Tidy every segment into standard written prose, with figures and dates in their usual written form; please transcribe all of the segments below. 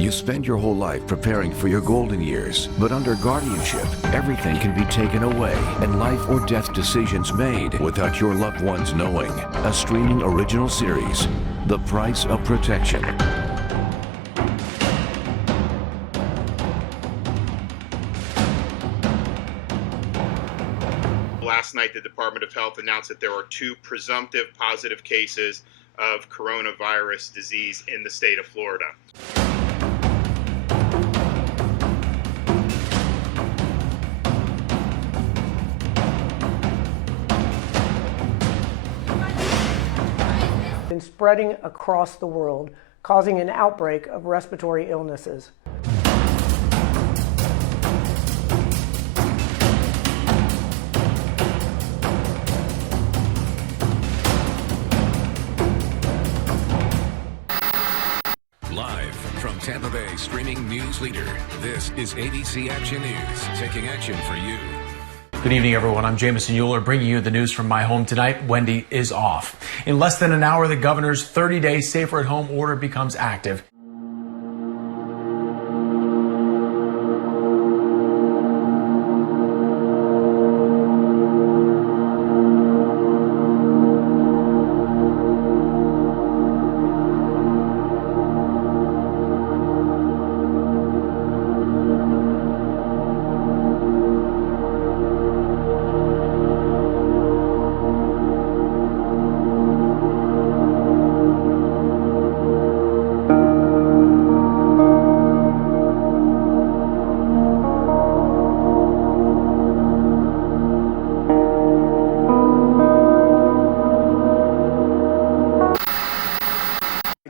You spend your whole life preparing for your golden years, but under guardianship, everything can be taken away and life or death decisions made without your loved ones knowing. A streaming original series, The Price of Protection. Last night, the Department of Health announced that there were 2 presumptive positive cases of coronavirus disease in the state of Florida. Been spreading across the world, causing an outbreak of respiratory illnesses. Live from Tampa Bay streaming news leader, this is ABC Action News, taking action for you. Good evening, everyone. I'm Jameson Euler, bringing you the news from my home tonight. Wendy is off. In less than an hour, the governor's 30-day safer-at-home order becomes active.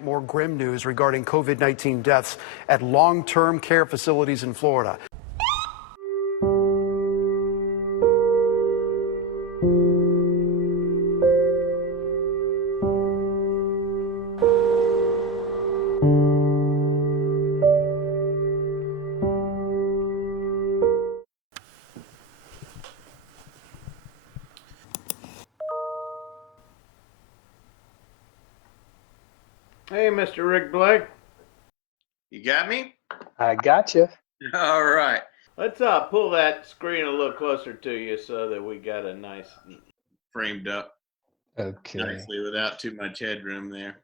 More grim news regarding COVID-19 deaths at long-term care facilities in Florida. Hey, Mr. Rick Blake. You got me? I got you. All right. Let's pull that screen a little closer to you so that we got a nice... Framed up Okay. nicely without too much headroom there.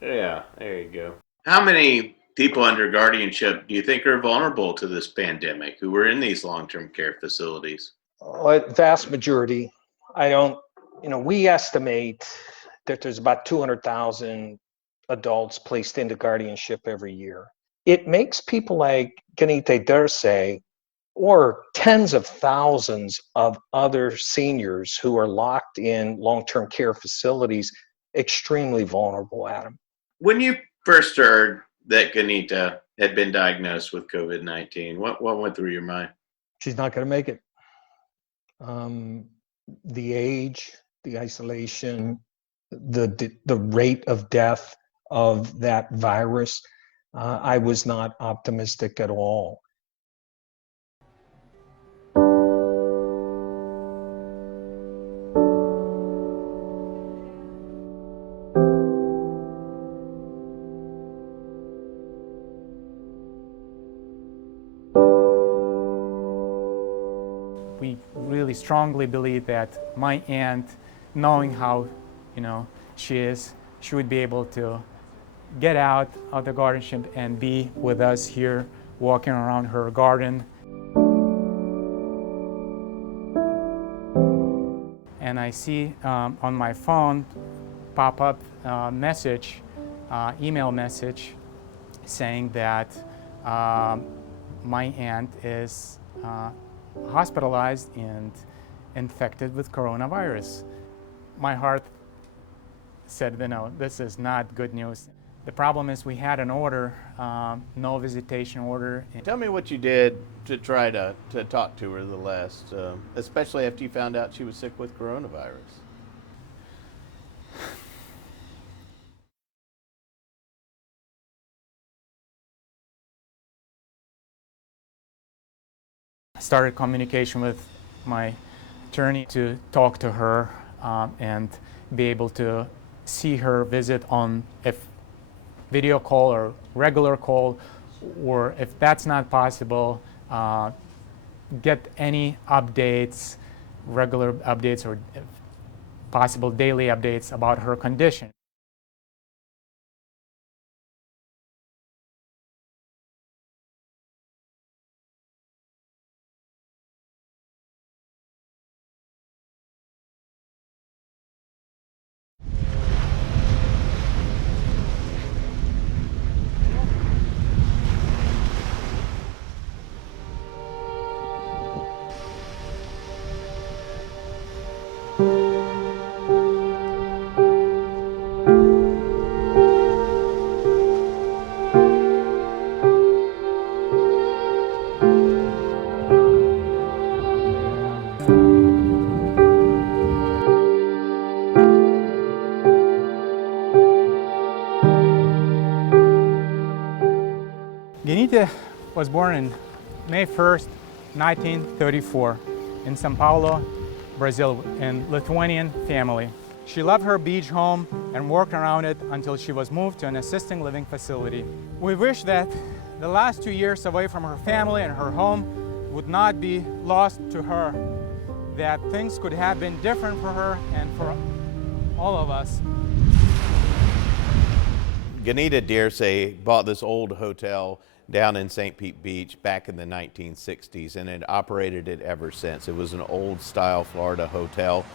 Yeah, there you go. How many people under guardianship do you think are vulnerable to this pandemic who were in these long-term care facilities? Vast majority. I don't, we estimate that there's about 200,000 adults placed into guardianship every year. It makes people like Genyte Dirse or tens of thousands of other seniors who are locked in long-term care facilities extremely vulnerable, Adam. When you first heard that Genyte had been diagnosed with COVID-19, what went through your mind? She's not going to make it. The age, the isolation, the rate of death of that virus, I was not optimistic at all. We really strongly believe that my aunt, knowing how, she is, she would be able to get out of the guardianship and be with us here, walking around her garden. And I see on my phone pop up message, email message, saying that my aunt is hospitalized and infected with coronavirus. My heart said, no, this is not good news. The problem is we had an order, no visitation order. Tell me what you did to try to talk to her the last, especially after you found out she was sick with coronavirus. I started communication with my attorney to talk to her and be able to see her, visit on, if video call or regular call, or if that's not possible, get any updates, regular updates or possible daily updates about her condition. Genyte was born on May 1st, 1934 in São Paulo, Brazil, in Lithuanian family. She loved her beach home and worked around it until she was moved to an assisted living facility. We wish that the last 2 years away from her family and her home would not be lost to her, that things could have been different for her and for all of us. Genyte Dirse bought this old hotel down in St. Pete Beach back in the 1960s and had operated it ever since. It was an old style Florida hotel,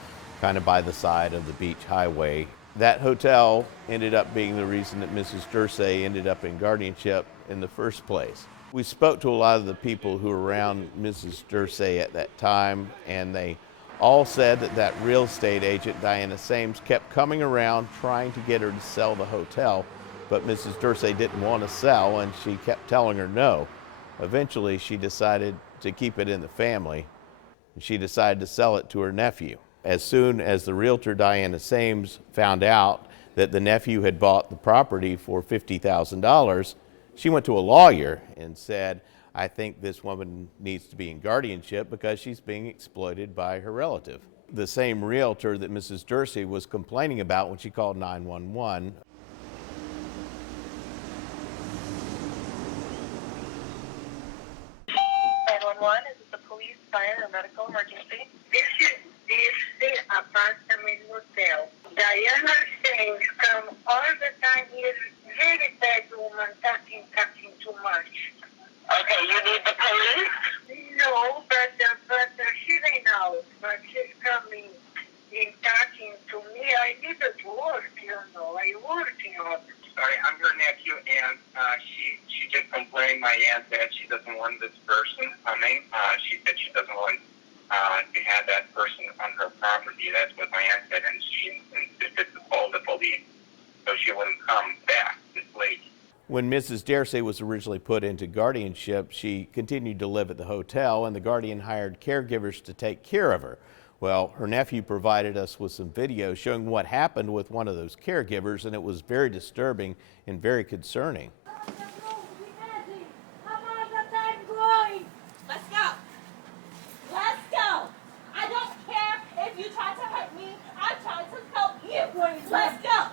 kind of by the side of the beach highway. That hotel ended up being the reason that Mrs. Dirse ended up in guardianship in the first place. We spoke to a lot of the people who were around Mrs. Dirse at that time, and they all said that that real estate agent, Diana Sames, kept coming around trying to get her to sell the hotel, but Mrs. Dirse didn't want to sell, and she kept telling her no. Eventually, she decided to keep it in the family, and she decided to sell it to her nephew. As soon as the realtor, Diana Sames, found out that the nephew had bought the property for $50,000, she went to a lawyer and said, I think this woman needs to be in guardianship because she's being exploited by her relative. The same realtor that Mrs. Dirse was complaining about when she called 911. 911, is it the police, fire, or medical emergency? This is the apartment hotel. Diana Sames come all the time here. Very bad woman, talking too much. Okay, you need the police? No, but she ran out. But she's coming in talking to me. I didn't work, I work, Sorry, I'm her nephew, and she just complained my aunt that she doesn't want this person coming. She said she doesn't want to have that person on her property. That's what my aunt said, and she insisted to call the police so she wouldn't come back this late. When Mrs. Dirse was originally put into guardianship, she continued to live at the hotel, and the guardian hired caregivers to take care of her. Well, her nephew provided us with some video showing what happened with one of those caregivers, and it was very disturbing and very concerning. Let's go. Let's go. I don't care if you try to hurt me. I tried to help you. Let's go.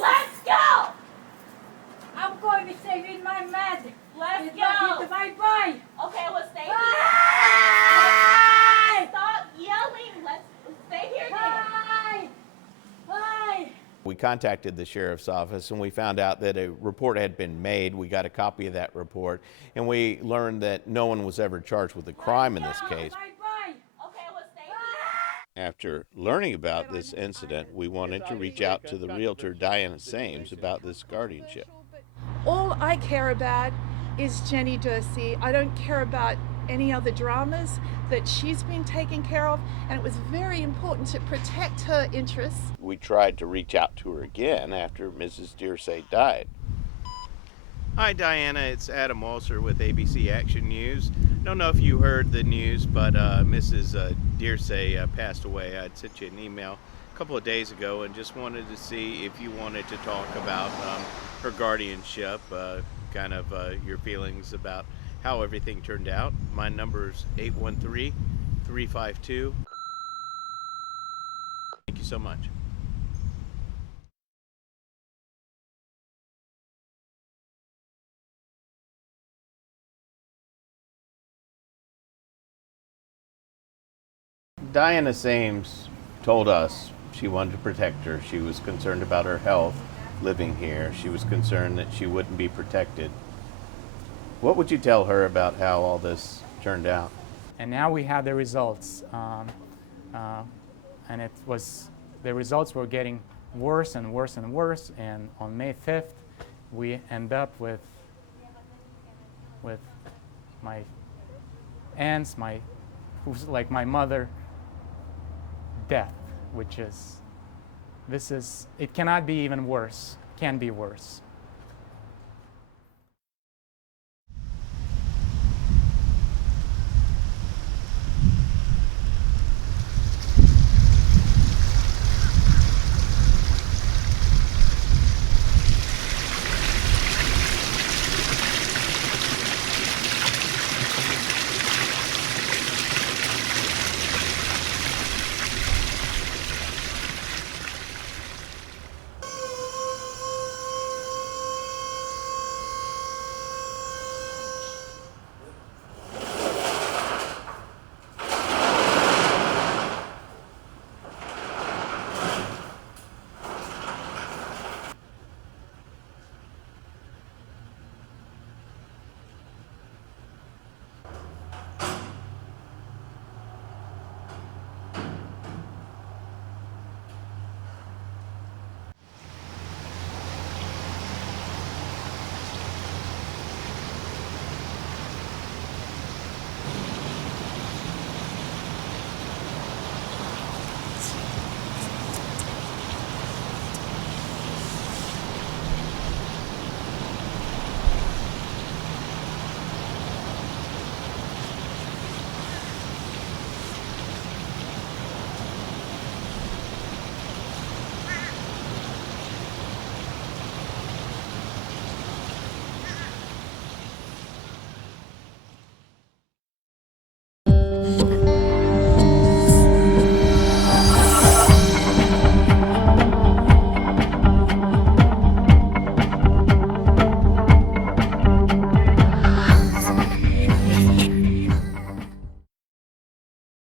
Let's go. I'm going to stay in my bed. Let's go. Bye-bye. Okay, we'll stay here. Bye. Stop yelling. Let's stay here. Bye. Bye. We contacted the sheriff's office and we found out that a report had been made. We got a copy of that report, and we learned that no one was ever charged with a crime in this case. Bye-bye. Okay, we'll stay here. After learning about this incident, we wanted to reach out to the realtor, Diana Sames, about this guardianship. All I care about is Genyte Dirse. I don't care about any other dramas, that she's been taken care of, and it was very important to protect her interests. We tried to reach out to her again after Mrs. Dirse died. Hi Diana, it's Adam Walser with ABC Action News. Don't know if you heard the news, but Mrs. Dirse passed away. I'd sent you an email a couple of days ago and just wanted to see if you wanted to talk about her guardianship, kind of your feelings about how everything turned out. My number is 813-352. Thank you so much. Diana Sames told us she wanted to protect her. She was concerned about her health living here. She was concerned that she wouldn't be protected. What would you tell her about how all this turned out? And now we have the results. And the results were getting worse and worse and worse. And on May 5th, we end up with my aunts, who's like my mother, death, which is, it cannot be even worse, can be worse.